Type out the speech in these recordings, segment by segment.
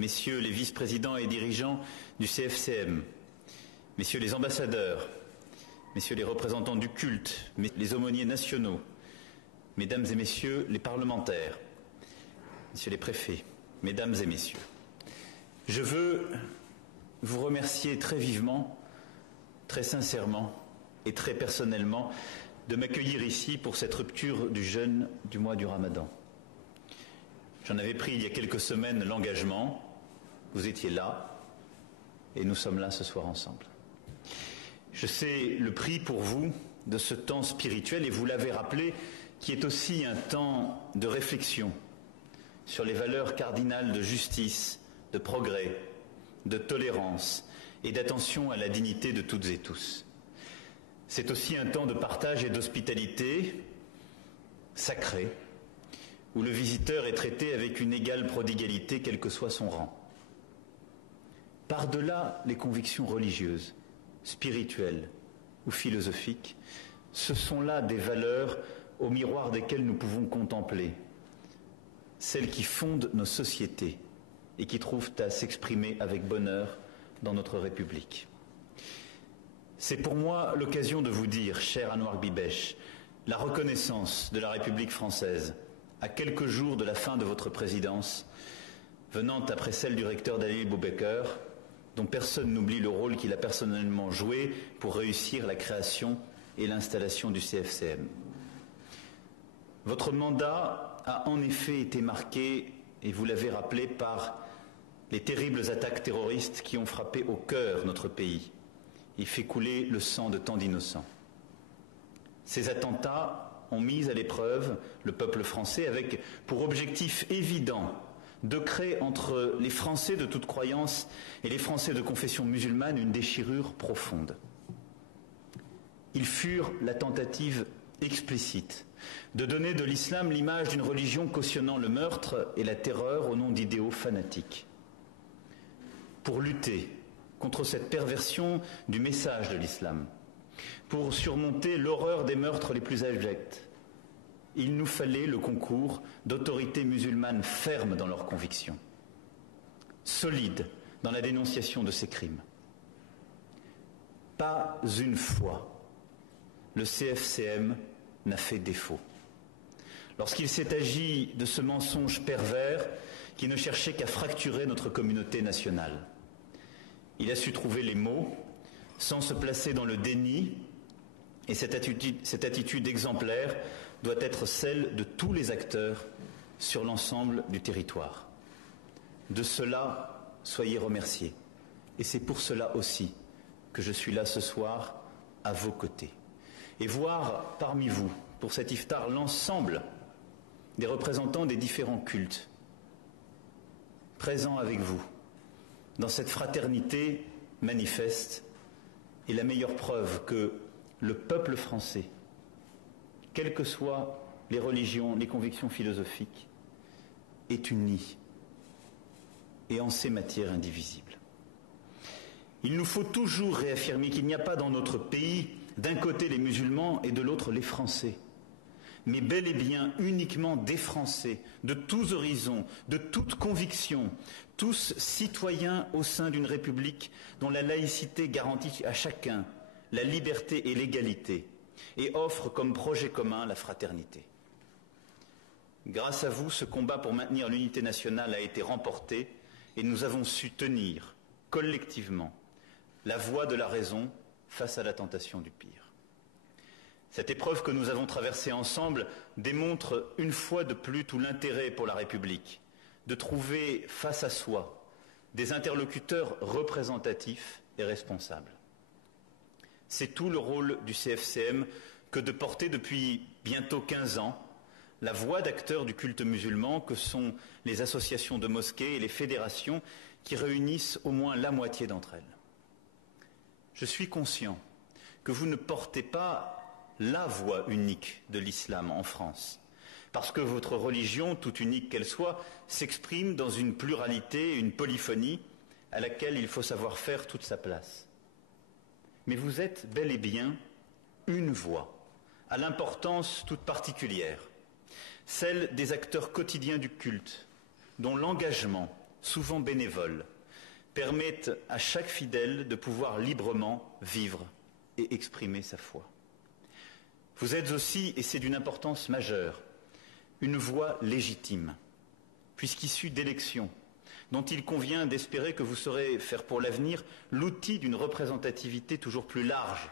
messieurs les vice-présidents et dirigeants du CFCM, messieurs les ambassadeurs, messieurs les représentants du culte, les aumôniers nationaux, mesdames et messieurs les parlementaires, messieurs les préfets, mesdames et messieurs, je veux vous remercier très vivement, très sincèrement et très personnellement de m'accueillir ici pour cette rupture du jeûne du mois du Ramadan. J'en avais pris il y a quelques semaines l'engagement, vous étiez là et nous sommes là ce soir ensemble. Je sais le prix pour vous de ce temps spirituel et vous l'avez rappelé, qui est aussi un temps de réflexion sur les valeurs cardinales de justice, de progrès, de tolérance et d'attention à la dignité de toutes et tous. C'est aussi un temps de partage et d'hospitalité sacré, où le visiteur est traité avec une égale prodigalité, quel que soit son rang. Par-delà les convictions religieuses, spirituelles ou philosophiques, ce sont là des valeurs au miroir desquelles nous pouvons contempler, celles qui fondent nos sociétés et qui trouvent à s'exprimer avec bonheur dans notre République. C'est pour moi l'occasion de vous dire, cher Anouar Bibeche, la reconnaissance de la République française, à quelques jours de la fin de votre présidence, venant après celle du recteur Daniel Boubekeur, dont personne n'oublie le rôle qu'il a personnellement joué pour réussir la création et l'installation du CFCM. Votre mandat a en effet été marqué, et vous l'avez rappelé, par les terribles attaques terroristes qui ont frappé au cœur notre pays et fait couler le sang de tant d'innocents. Ces attentats ont mis à l'épreuve le peuple français avec pour objectif évident de créer entre les Français de toute croyance et les Français de confession musulmane une déchirure profonde. Ils furent la tentative explicite de donner de l'islam l'image d'une religion cautionnant le meurtre et la terreur au nom d'idéaux fanatiques. Pour lutter contre cette perversion du message de l'islam, pour surmonter l'horreur des meurtres les plus abjects, il nous fallait le concours d'autorités musulmanes fermes dans leurs convictions, solides dans la dénonciation de ces crimes. Pas une fois, le CFCM n'a fait défaut. Lorsqu'il s'est agi de ce mensonge pervers qui ne cherchait qu'à fracturer notre communauté nationale, il a su trouver les mots sans se placer dans le déni, et cette attitude exemplaire doit être celle de tous les acteurs sur l'ensemble du territoire. De cela, soyez remerciés. Et c'est pour cela aussi que je suis là ce soir à vos côtés. Et voir parmi vous, pour cet iftar, l'ensemble des représentants des différents cultes présents avec vous dans cette fraternité manifeste est la meilleure preuve que le peuple français, quelles que soient les religions, les convictions philosophiques, est uni et en ces matières indivisibles. Il nous faut toujours réaffirmer qu'il n'y a pas dans notre pays d'un côté les musulmans et de l'autre les Français, mais bel et bien uniquement des Français, de tous horizons, de toutes convictions, tous citoyens au sein d'une République dont la laïcité garantit à chacun la liberté et l'égalité et offre comme projet commun la fraternité. Grâce à vous, ce combat pour maintenir l'unité nationale a été remporté et nous avons su tenir collectivement la voie de la raison face à la tentation du pire. Cette épreuve que nous avons traversée ensemble démontre une fois de plus tout l'intérêt pour la République de trouver face à soi des interlocuteurs représentatifs et responsables. C'est tout le rôle du CFCM que de porter depuis bientôt 15 ans la voix d'acteurs du culte musulman que sont les associations de mosquées et les fédérations qui réunissent au moins la moitié d'entre elles. Je suis conscient que vous ne portez pas la voix unique de l'islam en France, parce que votre religion, toute unique qu'elle soit, s'exprime dans une pluralité, une polyphonie à laquelle il faut savoir faire toute sa place. Mais vous êtes bel et bien une voix, à l'importance toute particulière, celle des acteurs quotidiens du culte, dont l'engagement souvent bénévoles, permettent à chaque fidèle de pouvoir librement vivre et exprimer sa foi. Vous êtes aussi, et c'est d'une importance majeure, une voix légitime, puisqu'issue d'élections, dont il convient d'espérer que vous saurez faire pour l'avenir l'outil d'une représentativité toujours plus large,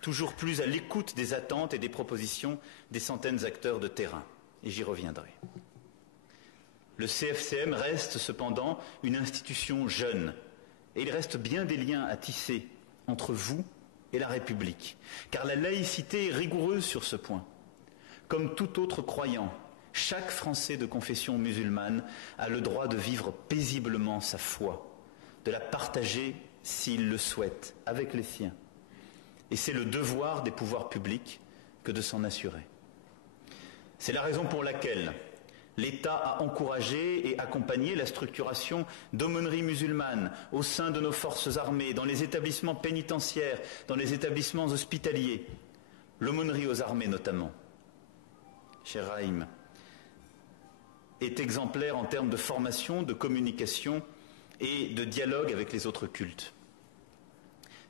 toujours plus à l'écoute des attentes et des propositions des centaines d'acteurs de terrain. Et j'y reviendrai. Le CFCM reste cependant une institution jeune, et il reste bien des liens à tisser entre vous et la République, car la laïcité est rigoureuse sur ce point. Comme tout autre croyant, chaque Français de confession musulmane a le droit de vivre paisiblement sa foi, de la partager s'il le souhaite, avec les siens. Et c'est le devoir des pouvoirs publics que de s'en assurer. C'est la raison pour laquelle l'État a encouragé et accompagné la structuration d'aumôneries musulmanes au sein de nos forces armées, dans les établissements pénitentiaires, dans les établissements hospitaliers, l'aumônerie aux armées notamment. Cher Raïm, est exemplaire en termes de formation, de communication et de dialogue avec les autres cultes.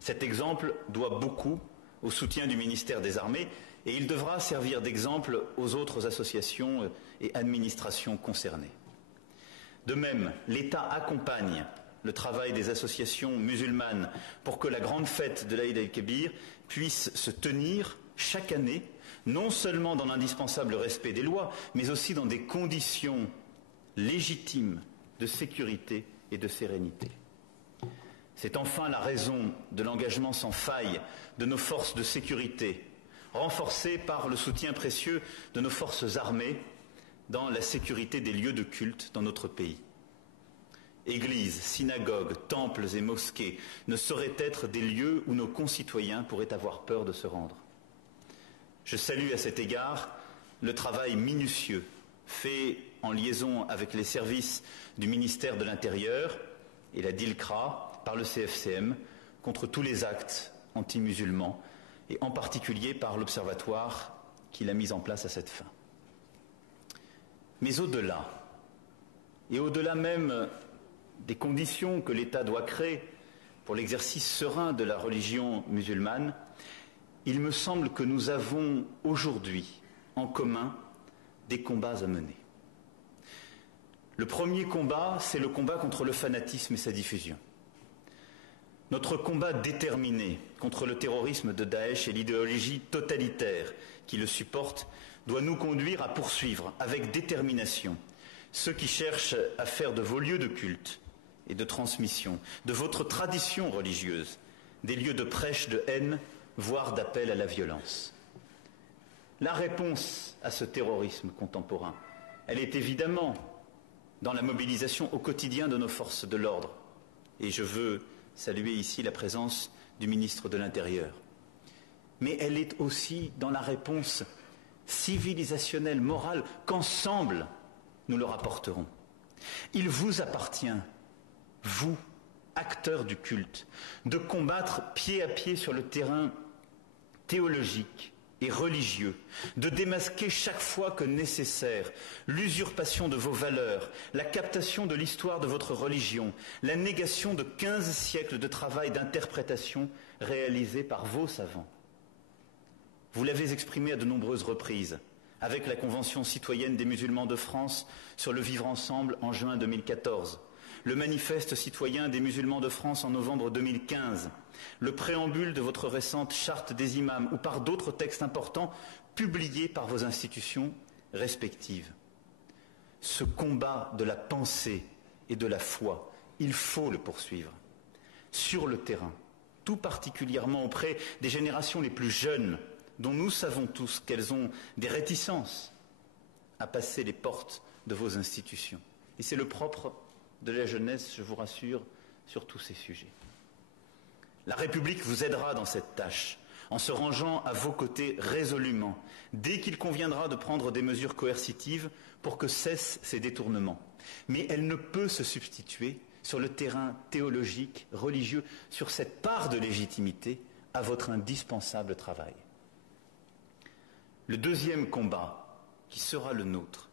Cet exemple doit beaucoup au soutien du ministère des Armées et il devra servir d'exemple aux autres associations et administrations concernées. De même, l'État accompagne le travail des associations musulmanes pour que la grande fête de l'Aïd el-Kébir puisse se tenir chaque année, non seulement dans l'indispensable respect des lois, mais aussi dans des conditions légitimes de sécurité et de sérénité. C'est enfin la raison de l'engagement sans faille de nos forces de sécurité, renforcées par le soutien précieux de nos forces armées dans la sécurité des lieux de culte dans notre pays. Églises, synagogues, temples et mosquées ne sauraient être des lieux où nos concitoyens pourraient avoir peur de se rendre. Je salue à cet égard le travail minutieux fait en liaison avec les services du ministère de l'Intérieur et la DILCRA par le CFCM contre tous les actes anti-musulmans et en particulier par l'observatoire qu'il a mis en place à cette fin. Mais au-delà, et au-delà même des conditions que l'État doit créer pour l'exercice serein de la religion musulmane, il me semble que nous avons aujourd'hui en commun des combats à mener. Le premier combat, c'est le combat contre le fanatisme et sa diffusion. Notre combat déterminé contre le terrorisme de Daesh et l'idéologie totalitaire qui le supporte doit nous conduire à poursuivre avec détermination ceux qui cherchent à faire de vos lieux de culte et de transmission, de votre tradition religieuse, des lieux de prêche de haine, voire d'appel à la violence. La réponse à ce terrorisme contemporain, elle est évidemment dans la mobilisation au quotidien de nos forces de l'ordre. Et je veux saluer ici la présence du ministre de l'Intérieur. Mais elle est aussi dans la réponse civilisationnelle, morale, qu'ensemble nous leur apporterons. Il vous appartient, vous, acteurs du culte, de combattre pied à pied sur le terrain théologique et religieux, de démasquer chaque fois que nécessaire l'usurpation de vos valeurs, la captation de l'histoire de votre religion, la négation de 15 siècles de travail d'interprétation réalisé par vos savants. Vous l'avez exprimé à de nombreuses reprises, avec la Convention citoyenne des musulmans de France sur le vivre ensemble en juin 2014, le manifeste citoyen des musulmans de France en novembre 2015, le préambule de votre récente charte des imams ou par d'autres textes importants publiés par vos institutions respectives. Ce combat de la pensée et de la foi, il faut le poursuivre sur le terrain, tout particulièrement auprès des générations les plus jeunes, dont nous savons tous qu'elles ont des réticences à passer les portes de vos institutions. Et c'est le propre de la jeunesse, je vous rassure, sur tous ces sujets. La République vous aidera dans cette tâche, en se rangeant à vos côtés résolument, dès qu'il conviendra de prendre des mesures coercitives pour que cessent ces détournements. Mais elle ne peut se substituer sur le terrain théologique, religieux, sur cette part de légitimité à votre indispensable travail. Le deuxième combat, qui sera le nôtre,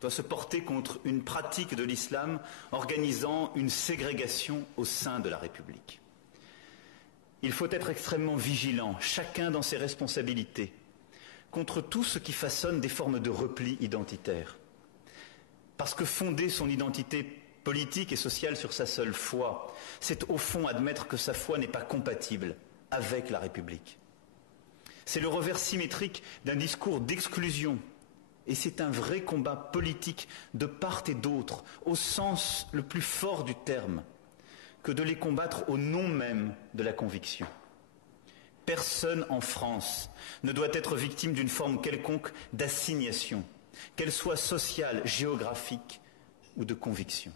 doit se porter contre une pratique de l'islam organisant une ségrégation au sein de la République. Il faut être extrêmement vigilant, chacun dans ses responsabilités, contre tout ce qui façonne des formes de repli identitaire. Parce que fonder son identité politique et sociale sur sa seule foi, c'est au fond admettre que sa foi n'est pas compatible avec la République. C'est le revers symétrique d'un discours d'exclusion. Et c'est un vrai combat politique de part et d'autre, au sens le plus fort du terme, que de les combattre au nom même de la conviction. Personne en France ne doit être victime d'une forme quelconque d'assignation, qu'elle soit sociale, géographique ou de conviction.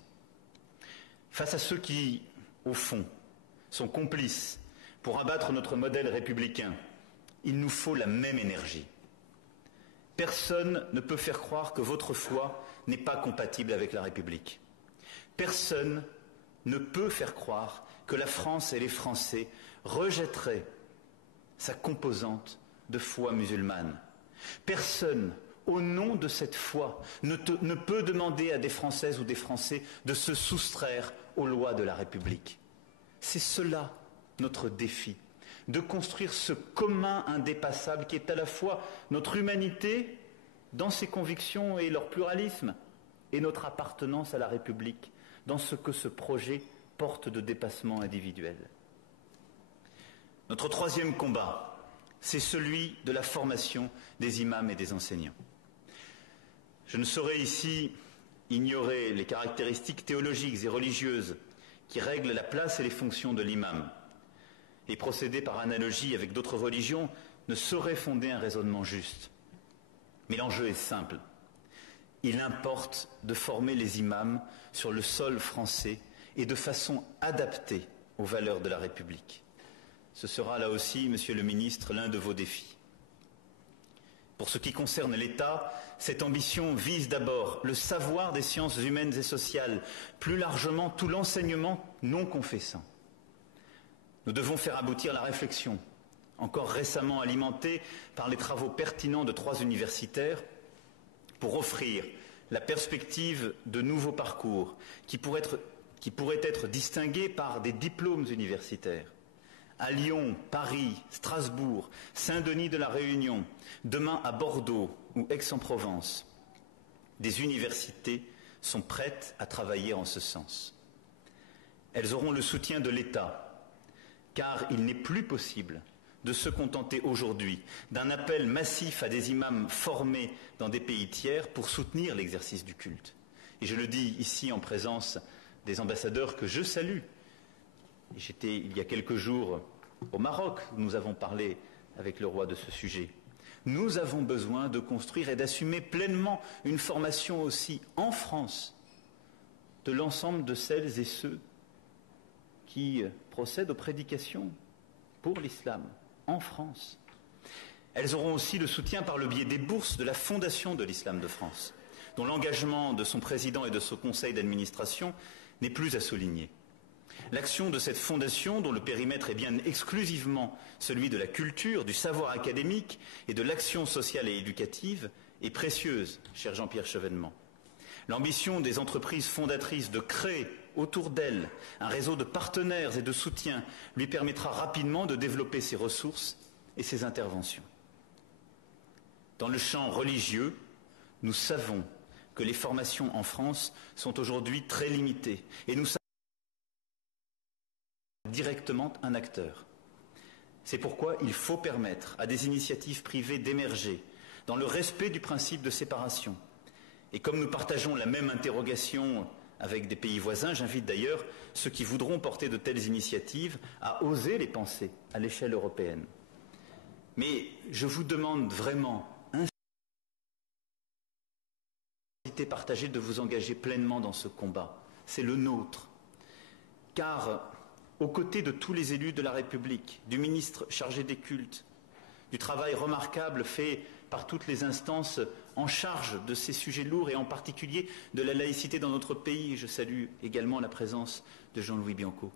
Face à ceux qui, au fond, sont complices pour abattre notre modèle républicain, il nous faut la même énergie. Personne ne peut faire croire que votre foi n'est pas compatible avec la République. Personne ne peut faire croire que la France et les Français rejetteraient sa composante de foi musulmane. Personne, au nom de cette foi, ne peut demander à des Françaises ou des Français de se soustraire aux lois de la République. C'est cela notre défi, de construire ce commun indépassable qui est à la fois notre humanité dans ses convictions et leur pluralisme et notre appartenance à la République dans ce que ce projet porte de dépassement individuel. Notre troisième combat, c'est celui de la formation des imams et des enseignants. Je ne saurais ici ignorer les caractéristiques théologiques et religieuses qui règlent la place et les fonctions de l'imam. Et procéder par analogie avec d'autres religions ne saurait fonder un raisonnement juste. Mais l'enjeu est simple. Il importe de former les imams sur le sol français et de façon adaptée aux valeurs de la République. Ce sera là aussi, Monsieur le Ministre, l'un de vos défis. Pour ce qui concerne l'État, cette ambition vise d'abord le savoir des sciences humaines et sociales, plus largement tout l'enseignement non confessant. Nous devons faire aboutir la réflexion, encore récemment alimentée par les travaux pertinents de 3 universitaires, pour offrir la perspective de nouveaux parcours qui pourraient être distingués par des diplômes universitaires. À Lyon, Paris, Strasbourg, Saint-Denis de la Réunion, demain à Bordeaux ou Aix-en-Provence, des universités sont prêtes à travailler en ce sens. Elles auront le soutien de l'État, car il n'est plus possible de se contenter aujourd'hui d'un appel massif à des imams formés dans des pays tiers pour soutenir l'exercice du culte. Et je le dis ici en présence des ambassadeurs que je salue. J'étais il y a quelques jours au Maroc, où nous avons parlé avec le roi de ce sujet. Nous avons besoin de construire et d'assumer pleinement une formation aussi en France de l'ensemble de celles et ceux qui procèdent aux prédications pour l'islam en France. Elles auront aussi le soutien par le biais des bourses de la Fondation de l'Islam de France, dont l'engagement de son président et de son conseil d'administration n'est plus à souligner. L'action de cette fondation, dont le périmètre est bien exclusivement celui de la culture, du savoir académique et de l'action sociale et éducative, est précieuse, cher Jean-Pierre Chevènement. L'ambition des entreprises fondatrices de créer autour d'elle un réseau de partenaires et de soutien lui permettra rapidement de développer ses ressources et ses interventions. Dans le champ religieux, nous savons que les formations en France sont aujourd'hui très limitées et nous savons directement un acteur. C'est pourquoi il faut permettre à des initiatives privées d'émerger dans le respect du principe de séparation. Et comme nous partageons la même interrogation avec des pays voisins, j'invite d'ailleurs ceux qui voudront porter de telles initiatives à oser les penser à l'échelle européenne. Mais je vous demande vraiment, partagée, de vous engager pleinement dans ce combat. C'est le nôtre. Car aux côtés de tous les élus de la République, du ministre chargé des cultes, du travail remarquable fait par toutes les instances en charge de ces sujets lourds et en particulier de la laïcité dans notre pays, je salue également la présence de Jean-Louis Bianco.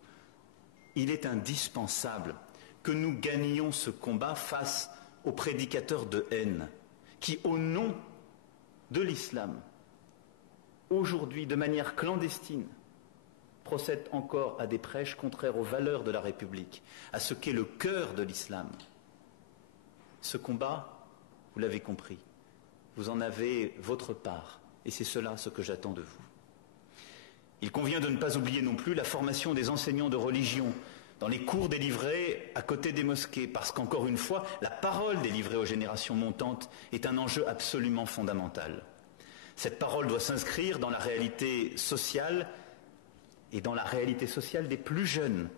Il est indispensable que nous gagnions ce combat face aux prédicateurs de haine qui, au nom de l'islam, aujourd'hui, de manière clandestine, procèdent encore à des prêches contraires aux valeurs de la République, à ce qu'est le cœur de l'islam. Ce combat, vous l'avez compris, vous en avez votre part, et c'est cela ce que j'attends de vous. Il convient de ne pas oublier non plus la formation des enseignants de religion dans les cours délivrés à côté des mosquées, parce qu'encore une fois, la parole délivrée aux générations montantes est un enjeu absolument fondamental. Cette parole doit s'inscrire dans la réalité sociale et dans la réalité sociale des plus jeunes,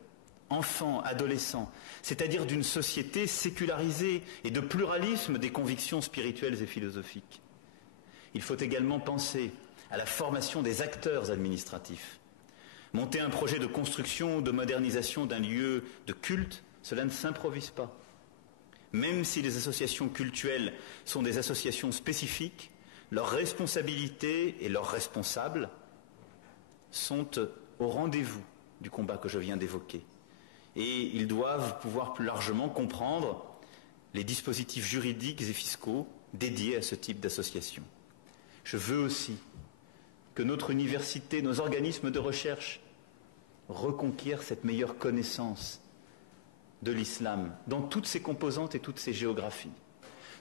enfants, adolescents, c'est-à-dire d'une société sécularisée et de pluralisme des convictions spirituelles et philosophiques. Il faut également penser à la formation des acteurs administratifs. Monter un projet de construction ou de modernisation d'un lieu de culte, cela ne s'improvise pas. Même si les associations cultuelles sont des associations spécifiques, leurs responsabilités et leurs responsables sont au rendez-vous du combat que je viens d'évoquer. Et ils doivent pouvoir plus largement comprendre les dispositifs juridiques et fiscaux dédiés à ce type d'association. Je veux aussi que notre université, nos organismes de recherche reconquièrent cette meilleure connaissance de l'islam dans toutes ses composantes et toutes ses géographies.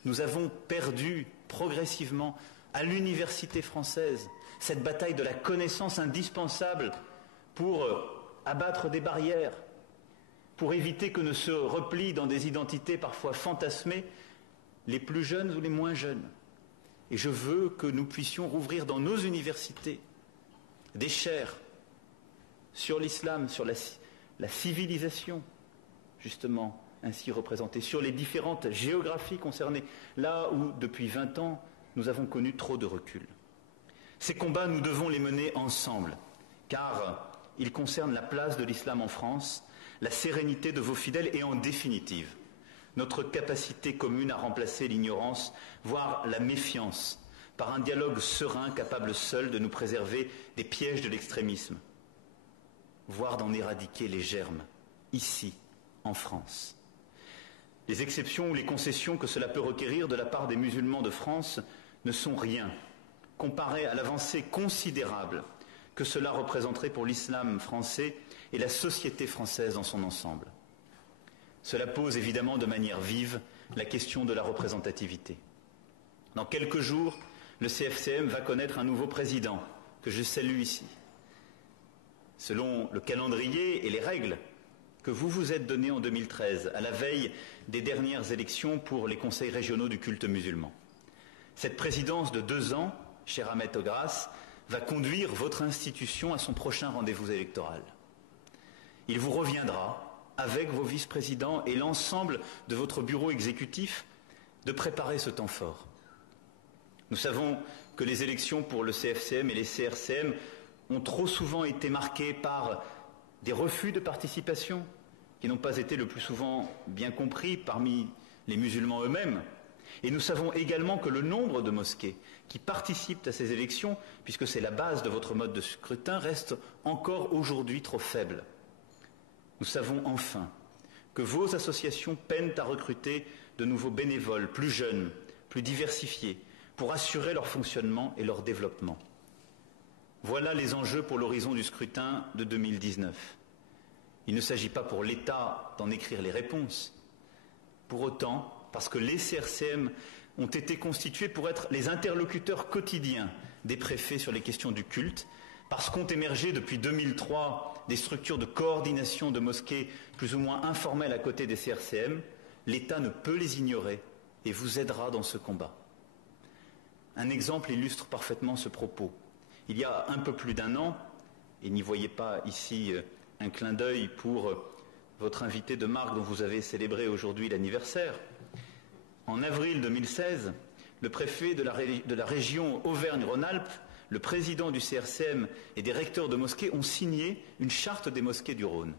Nous avons perdu progressivement à l'université française cette bataille de la connaissance indispensable pour abattre des barrières, pour éviter que ne se replient dans des identités parfois fantasmées les plus jeunes ou les moins jeunes. Et je veux que nous puissions rouvrir dans nos universités des chaires sur l'islam, sur la civilisation, justement, ainsi représentée, sur les différentes géographies concernées, là où, depuis 20 ans, nous avons connu trop de recul. Ces combats, nous devons les mener ensemble, car ils concernent la place de l'islam en France, la sérénité de vos fidèles et, en définitive, notre capacité commune à remplacer l'ignorance, voire la méfiance, par un dialogue serein capable seul de nous préserver des pièges de l'extrémisme, voire d'en éradiquer les germes, ici, en France. Les exceptions ou les concessions que cela peut requérir de la part des musulmans de France ne sont rien, comparées à l'avancée considérable que cela représenterait pour l'islam français et la société française dans son ensemble. Cela pose évidemment de manière vive la question de la représentativité. Dans quelques jours, le CFCM va connaître un nouveau président, que je salue ici. Selon le calendrier et les règles que vous vous êtes donnés en 2013, à la veille des dernières élections pour les conseils régionaux du culte musulman. Cette présidence de 2 ans, cher Ahmed Ogras, va conduire votre institution à son prochain rendez-vous électoral. Il vous reviendra, avec vos vice-présidents et l'ensemble de votre bureau exécutif, de préparer ce temps fort. Nous savons que les élections pour le CFCM et les CRCM ont trop souvent été marquées par des refus de participation qui n'ont pas été le plus souvent bien compris parmi les musulmans eux-mêmes. Et nous savons également que le nombre de mosquées qui participent à ces élections, puisque c'est la base de votre mode de scrutin, reste encore aujourd'hui trop faible. Nous savons enfin que vos associations peinent à recruter de nouveaux bénévoles, plus jeunes, plus diversifiés, pour assurer leur fonctionnement et leur développement. Voilà les enjeux pour l'horizon du scrutin de 2019. Il ne s'agit pas pour l'État d'en écrire les réponses. Pour autant, parce que les CRCM ont été constitués pour être les interlocuteurs quotidiens des préfets sur les questions du culte, parce qu'ont émergé depuis 2003 des structures de coordination de mosquées plus ou moins informelles à côté des CRCM, l'État ne peut les ignorer et vous aidera dans ce combat. Un exemple illustre parfaitement ce propos. Il y a un peu plus d'1 an, et n'y voyez pas ici un clin d'œil pour votre invité de marque dont vous avez célébré aujourd'hui l'anniversaire, en avril 2016, le préfet de la région Auvergne-Rhône-Alpes, le président du CRCM et des recteurs de mosquées ont signé une charte des mosquées du Rhône.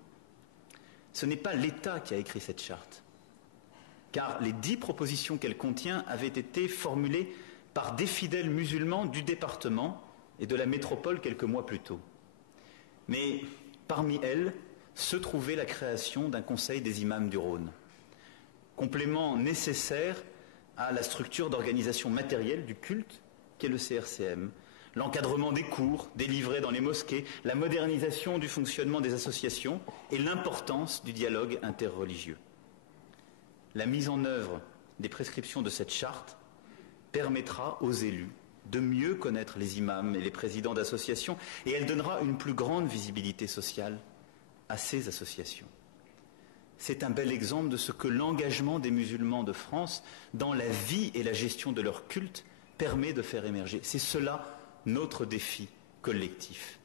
Ce n'est pas l'État qui a écrit cette charte, car les 10 propositions qu'elle contient avaient été formulées par des fidèles musulmans du département et de la métropole quelques mois plus tôt. Mais parmi elles se trouvait la création d'un conseil des imams du Rhône, complément nécessaire à la structure d'organisation matérielle du culte qu'est le CRCM, l'encadrement des cours délivrés dans les mosquées, la modernisation du fonctionnement des associations et l'importance du dialogue interreligieux. La mise en œuvre des prescriptions de cette charte permettra aux élus de mieux connaître les imams et les présidents d'associations et elle donnera une plus grande visibilité sociale à ces associations. C'est un bel exemple de ce que l'engagement des musulmans de France dans la vie et la gestion de leur culte permet de faire émerger. C'est cela notre défi collectif.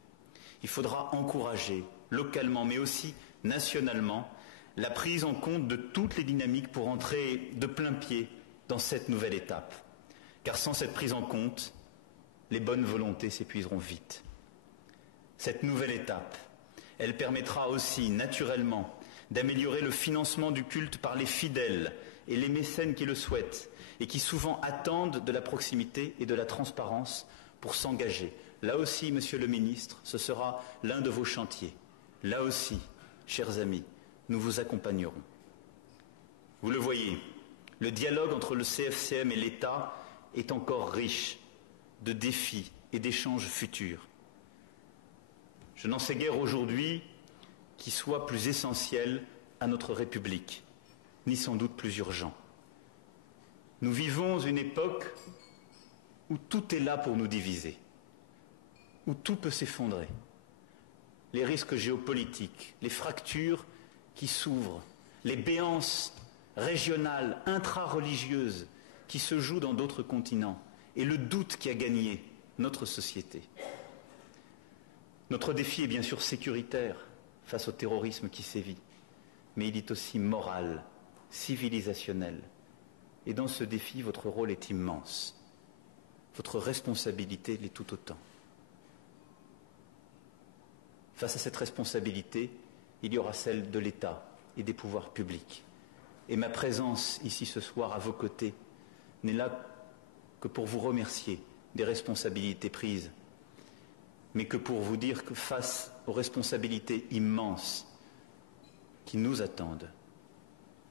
Il faudra encourager localement mais aussi nationalement la prise en compte de toutes les dynamiques pour entrer de plein pied dans cette nouvelle étape. Car sans cette prise en compte, les bonnes volontés s'épuiseront vite. Cette nouvelle étape, elle permettra aussi naturellement d'améliorer le financement du culte par les fidèles et les mécènes qui le souhaitent et qui souvent attendent de la proximité et de la transparence pour s'engager. Là aussi, Monsieur le Ministre, ce sera l'un de vos chantiers. Là aussi, chers amis, nous vous accompagnerons. Vous le voyez, le dialogue entre le CFCM et l'État est encore riche de défis et d'échanges futurs. Je n'en sais guère aujourd'hui qui soit plus essentiel à notre République, ni sans doute plus urgent. Nous vivons une époque où tout est là pour nous diviser, où tout peut s'effondrer. Les risques géopolitiques, les fractures qui s'ouvrent, les béances régionales, intra-religieuses qui se jouent dans d'autres continents et le doute qui a gagné notre société. Notre défi est bien sûr sécuritaire face au terrorisme qui sévit, mais il est aussi moral, civilisationnel. Et dans ce défi, votre rôle est immense. Votre responsabilité l'est tout autant. Face à cette responsabilité, il y aura celle de l'État et des pouvoirs publics. Et ma présence ici ce soir à vos côtés n'est là que pour vous remercier des responsabilités prises, mais que pour vous dire que face aux responsabilités immenses qui nous attendent,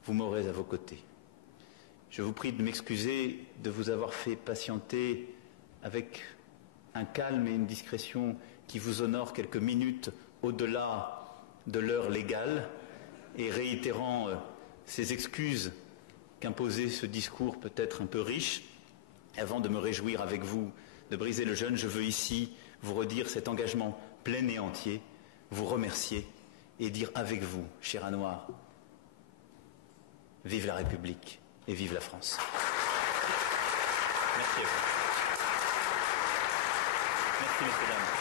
vous m'aurez à vos côtés. Je vous prie de m'excuser de vous avoir fait patienter avec un calme et une discrétion qui vous honore quelques minutes au-delà de l'heure légale et réitérant ces excuses qu'imposait ce discours peut-être un peu riche. Avant de me réjouir avec vous de briser le jeûne, je veux ici vous redire cet engagement plein et entier, vous remercier et dire avec vous, cher Anouar, vive la République et vive la France. Merci à vous. Merci, messieurs, dames.